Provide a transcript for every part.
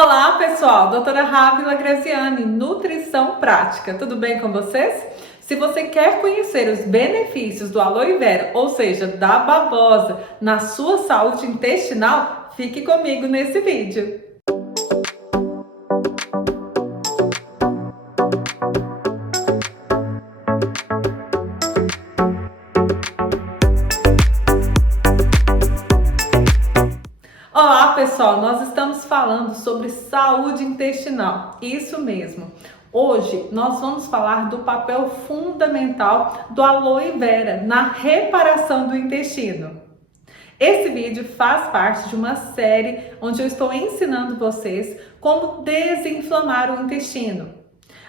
Olá pessoal, doutora Rávila Graziani, Nutrição Prática, tudo bem com vocês? Se você quer conhecer os benefícios do aloe vera, ou seja, da babosa, na sua saúde intestinal, fique comigo nesse vídeo. Olá pessoal, nós estamos falando sobre saúde intestinal, isso mesmo. Hoje nós vamos falar do papel fundamental do aloe vera na reparação do intestino. Esse vídeo faz parte de uma série onde eu estou ensinando vocês como desinflamar o intestino.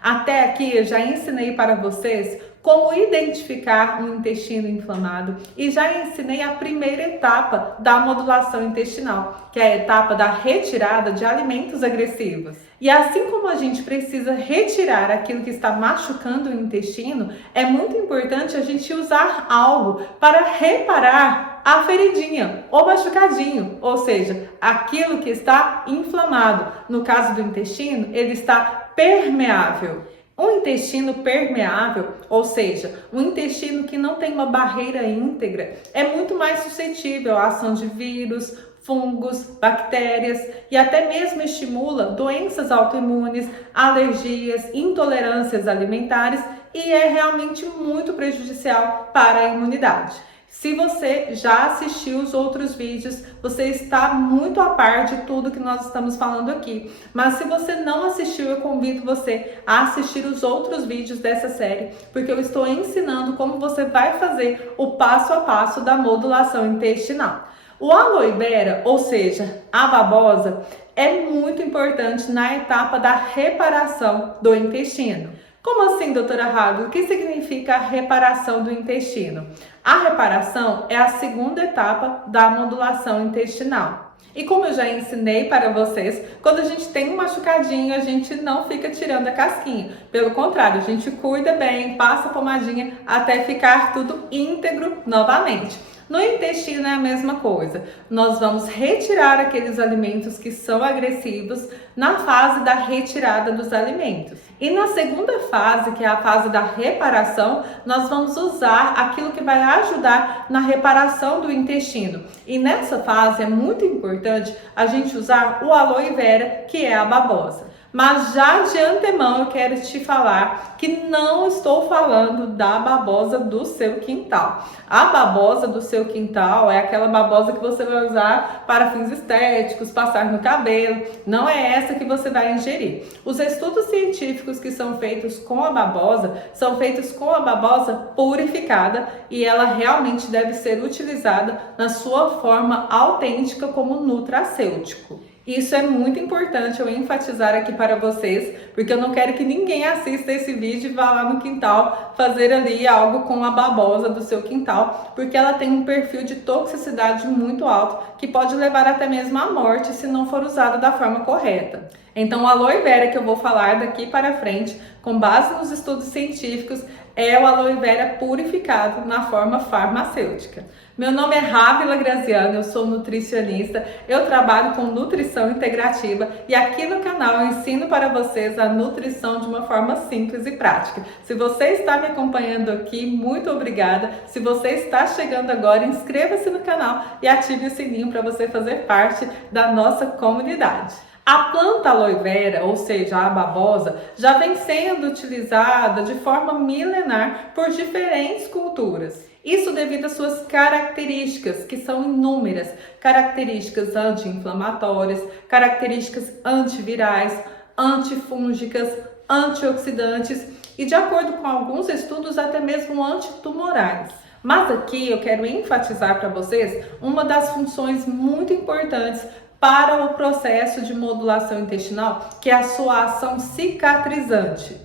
Até aqui eu já ensinei para vocês como identificar um intestino inflamado e já ensinei a primeira etapa da modulação intestinal, que é a etapa da retirada de alimentos agressivos. E assim como a gente precisa retirar aquilo que está machucando o intestino, é muito importante a gente usar algo para reparar a feridinha ou machucadinho, ou seja, aquilo que está inflamado. No caso do intestino, ele está permeável. Um intestino permeável, ou seja, um intestino que não tem uma barreira íntegra, é muito mais suscetível à ação de vírus, fungos, bactérias e até mesmo estimula doenças autoimunes, alergias, intolerâncias alimentares e é realmente muito prejudicial para a imunidade. Se você já assistiu os outros vídeos, você está muito a par de tudo que nós estamos falando aqui. Mas se você não assistiu, eu convido você a assistir os outros vídeos dessa série, porque eu estou ensinando como você vai fazer o passo a passo da modulação intestinal. O aloe vera, ou seja, a babosa, é muito importante na etapa da reparação do intestino. Como assim, doutora Rago? O que significa a reparação do intestino? A reparação é a segunda etapa da modulação intestinal. E como eu já ensinei para vocês, quando a gente tem um machucadinho, a gente não fica tirando a casquinha. Pelo contrário, a gente cuida bem, passa a pomadinha até ficar tudo íntegro novamente. No intestino é a mesma coisa. Nós vamos retirar aqueles alimentos que são agressivos na fase da retirada dos alimentos. E na segunda fase, que é a fase da reparação, nós vamos usar aquilo que vai ajudar na reparação do intestino. E nessa fase é muito importante a gente usar o aloe vera, que é a babosa. Mas já de antemão eu quero te falar que não estou falando da babosa do seu quintal. A babosa do seu quintal é aquela babosa que você vai usar para fins estéticos, passar no cabelo. Não é essa que você vai ingerir. Os estudos científicos que são feitos com a babosa são feitos com a babosa purificada e ela realmente deve ser utilizada na sua forma autêntica como nutracêutico. Isso é muito importante eu enfatizar aqui para vocês, porque eu não quero que ninguém assista esse vídeo e vá lá no quintal fazer ali algo com a babosa do seu quintal, porque ela tem um perfil de toxicidade muito alto, que pode levar até mesmo à morte se não for usada da forma correta. Então, o aloe vera que eu vou falar daqui para frente, com base nos estudos científicos, é o aloe vera purificado na forma farmacêutica. Meu nome é Rávila Graziani, eu sou nutricionista, eu trabalho com nutrição integrativa e aqui no canal eu ensino para vocês a nutrição de uma forma simples e prática. Se você está me acompanhando aqui, muito obrigada. Se você está chegando agora, inscreva-se no canal e ative o sininho para você fazer parte da nossa comunidade. A planta aloe vera, ou seja, a babosa, já vem sendo utilizada de forma milenar por diferentes culturas. Isso devido às suas características, que são inúmeras, características anti-inflamatórias, características antivirais, antifúngicas, antioxidantes e, de acordo com alguns estudos, até mesmo antitumorais. Mas aqui eu quero enfatizar para vocês uma das funções muito importantes para o processo de modulação intestinal, que é a sua ação cicatrizante.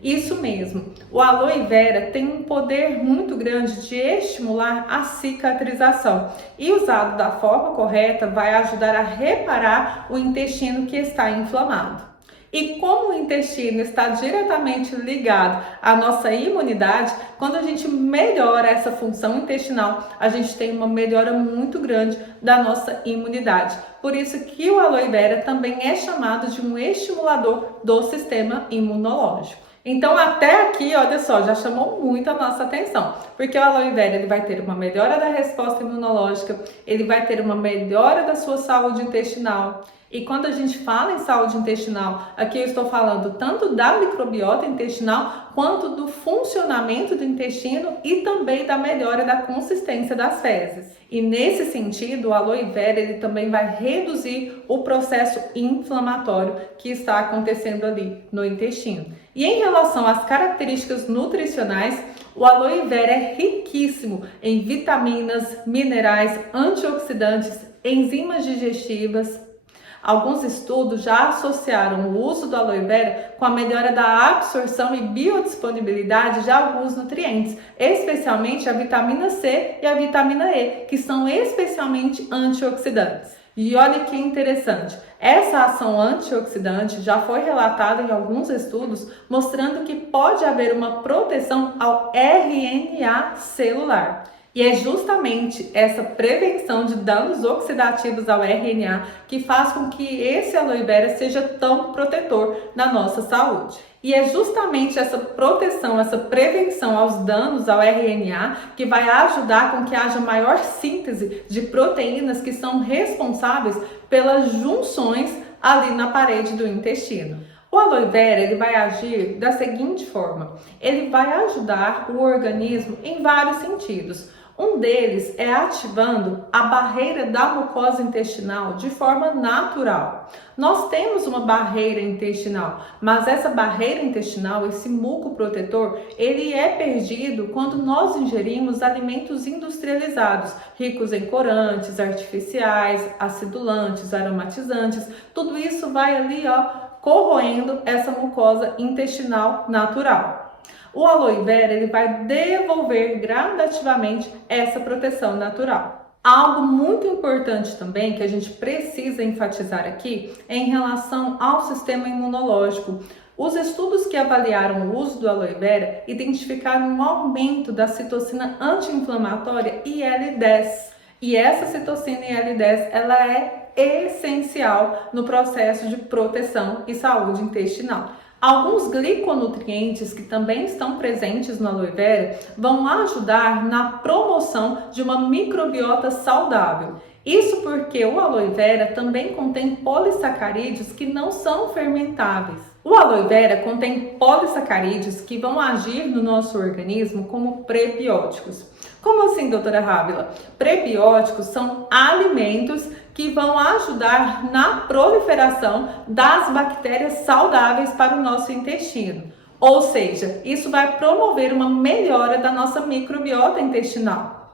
Isso mesmo, o aloe vera tem um poder muito grande de estimular a cicatrização e usado da forma correta vai ajudar a reparar o intestino que está inflamado. E como o intestino está diretamente ligado à nossa imunidade, quando a gente melhora essa função intestinal, a gente tem uma melhora muito grande da nossa imunidade. Por isso que o aloe vera também é chamado de um estimulador do sistema imunológico. Então até aqui, olha só, já chamou muito a nossa atenção, porque o aloe vera ele vai ter uma melhora da resposta imunológica, ele vai ter uma melhora da sua saúde intestinal. E quando a gente fala em saúde intestinal, aqui eu estou falando tanto da microbiota intestinal, quanto do funcionamento do intestino e também da melhora da consistência das fezes. E nesse sentido, o aloe vera ele também vai reduzir o processo inflamatório que está acontecendo ali no intestino. E em relação às características nutricionais, o aloe vera é riquíssimo em vitaminas, minerais, antioxidantes, enzimas digestivas. Alguns estudos já associaram o uso do aloe vera com a melhora da absorção e biodisponibilidade de alguns nutrientes, especialmente a vitamina C e a vitamina E, que são especialmente antioxidantes. E olha que interessante, essa ação antioxidante já foi relatada em alguns estudos mostrando que pode haver uma proteção ao RNA celular. E é justamente essa prevenção de danos oxidativos ao RNA que faz com que esse aloe vera seja tão protetor na nossa saúde. E é justamente essa proteção, essa prevenção aos danos ao RNA que vai ajudar com que haja maior síntese de proteínas que são responsáveis pelas junções ali na parede do intestino. O aloe vera ele vai agir da seguinte forma: ele vai ajudar o organismo em vários sentidos. Um deles é ativando a barreira da mucosa intestinal de forma natural. Nós temos uma barreira intestinal, mas essa barreira intestinal, esse muco protetor, ele é perdido quando nós ingerimos alimentos industrializados, ricos em corantes, artificiais, acidulantes, aromatizantes. Tudo isso vai ali, corroendo essa mucosa intestinal natural. O aloe vera ele vai devolver gradativamente essa proteção natural. Algo muito importante também que a gente precisa enfatizar aqui é em relação ao sistema imunológico. Os estudos que avaliaram o uso do aloe vera identificaram um aumento da citocina anti-inflamatória IL-10. E essa citocina IL-10 ela é essencial no processo de proteção e saúde intestinal. Alguns gliconutrientes que também estão presentes no aloe vera vão ajudar na promoção de uma microbiota saudável. Isso porque o aloe vera também contém polissacarídeos que não são fermentáveis. O aloe vera contém polissacarídeos que vão agir no nosso organismo como prebióticos. Como assim, doutora Rábila? Prebióticos são alimentos que vão ajudar na proliferação das bactérias saudáveis para o nosso intestino. Ou seja, isso vai promover uma melhora da nossa microbiota intestinal.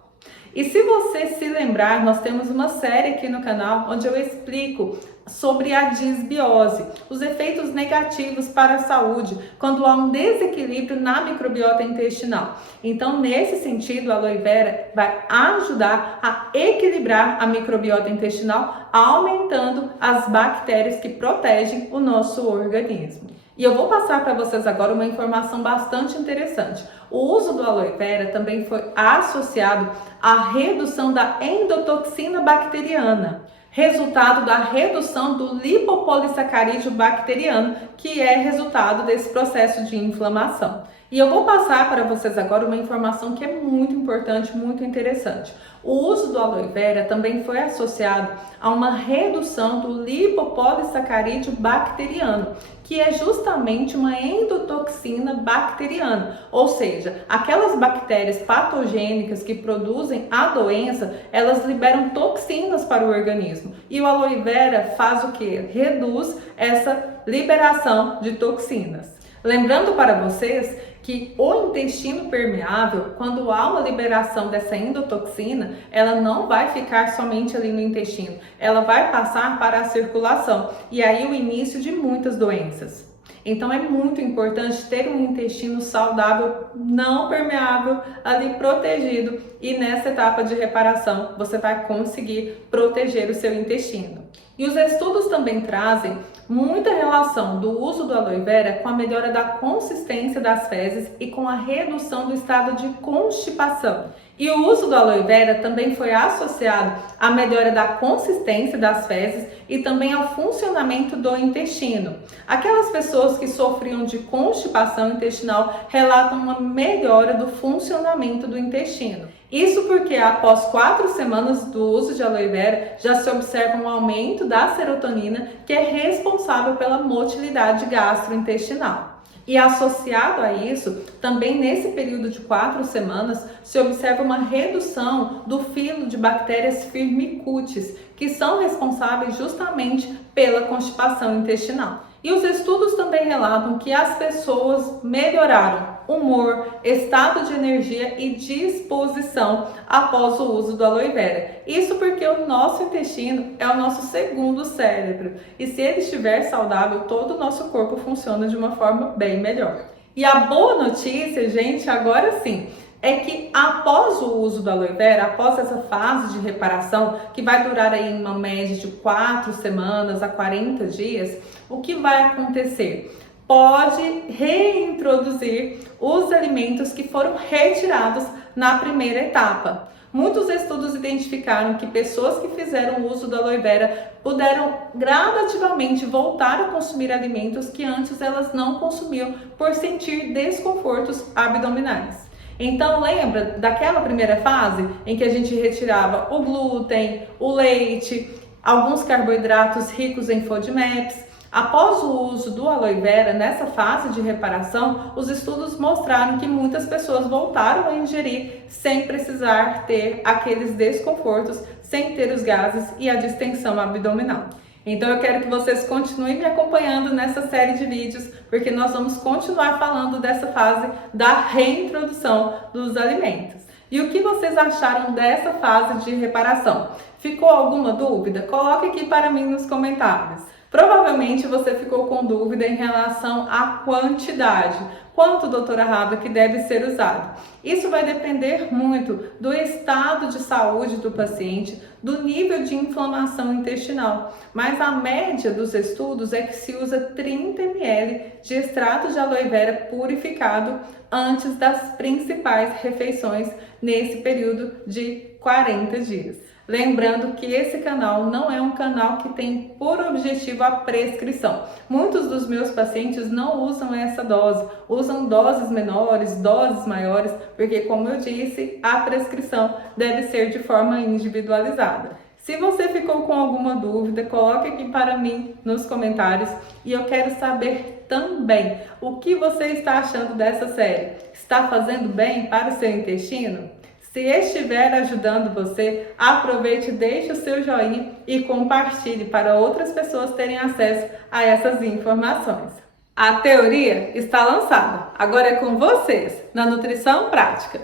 E se você se lembrar, nós temos uma série aqui no canal onde eu explico sobre a disbiose, os efeitos negativos para a saúde quando há um desequilíbrio na microbiota intestinal. Então, nesse sentido, a aloe vera vai ajudar a equilibrar a microbiota intestinal, aumentando as bactérias que protegem o nosso organismo. E eu vou passar para vocês agora uma informação bastante interessante. O uso do aloe vera também foi associado à redução da endotoxina bacteriana, resultado da redução do lipopolissacarídeo bacteriano, que é resultado desse processo de inflamação. E eu vou passar para vocês agora uma informação que é muito importante, muito interessante. O uso do aloe vera também foi associado a uma redução do lipopolissacarídeo bacteriano, que é justamente uma endotoxina bacteriana, ou seja, aquelas bactérias patogênicas que produzem a doença, elas liberam toxinas para o organismo. E o aloe vera faz o quê? Reduz essa liberação de toxinas. Lembrando para vocês que o intestino permeável, quando há uma liberação dessa endotoxina, ela não vai ficar somente ali no intestino, ela vai passar para a circulação e aí o início de muitas doenças. Então é muito importante ter um intestino saudável, não permeável, ali protegido, e nessa etapa de reparação você vai conseguir proteger o seu intestino. E os estudos também trazem muita relação do uso do aloe vera com a melhora da consistência das fezes e com a redução do estado de constipação. E o uso do aloe vera também foi associado à melhora da consistência das fezes e também ao funcionamento do intestino. Aquelas pessoas que sofriam de constipação intestinal relatam uma melhora do funcionamento do intestino. Isso porque após 4 semanas do uso de aloe vera já se observa um aumento da serotonina, que é responsável pela motilidade gastrointestinal. E associado a isso, também nesse período de 4 semanas, se observa uma redução do filo de bactérias firmicutes, que são responsáveis justamente pela constipação intestinal. E os estudos também relatam que as pessoas melhoraram humor, estado de energia e disposição após o uso do aloe vera. Isso porque o nosso intestino é o nosso segundo cérebro e se ele estiver saudável, todo o nosso corpo funciona de uma forma bem melhor. E a boa notícia, gente, agora sim, é que após o uso do aloe vera, após essa fase de reparação, que vai durar aí uma média de 4 semanas a 40 dias, o que vai acontecer? Pode reintroduzir os alimentos que foram retirados na primeira etapa. Muitos estudos identificaram que pessoas que fizeram uso do aloe vera puderam gradativamente voltar a consumir alimentos que antes elas não consumiam por sentir desconfortos abdominais. Então lembra daquela primeira fase em que a gente retirava o glúten, o leite, alguns carboidratos ricos em FODMAPs? Após o uso do aloe vera, nessa fase de reparação, os estudos mostraram que muitas pessoas voltaram a ingerir sem precisar ter aqueles desconfortos, sem ter os gases e a distensão abdominal. Então eu quero que vocês continuem me acompanhando nessa série de vídeos, porque nós vamos continuar falando dessa fase da reintrodução dos alimentos. E o que vocês acharam dessa fase de reparação? Ficou alguma dúvida? Coloque aqui para mim nos comentários. Provavelmente você ficou com dúvida em relação à quantidade. Quanto, doutora Rafa, que deve ser usado? Isso vai depender muito do estado de saúde do paciente, do nível de inflamação intestinal. Mas a média dos estudos é que se usa 30 ml de extrato de aloe vera purificado antes das principais refeições nesse período de 40 dias. Lembrando que esse canal não é um canal que tem por objetivo a prescrição. Muitos dos meus pacientes não usam essa dose, usam doses menores, doses maiores, porque, como eu disse, a prescrição deve ser de forma individualizada. Se você ficou com alguma dúvida, coloque aqui para mim nos comentários e eu quero saber também o que você está achando dessa série. Está fazendo bem para o seu intestino? Se estiver ajudando você, aproveite, deixe o seu joinha e compartilhe para outras pessoas terem acesso a essas informações. A teoria está lançada, agora é com vocês na Nutrição Prática.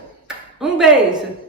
Um beijo!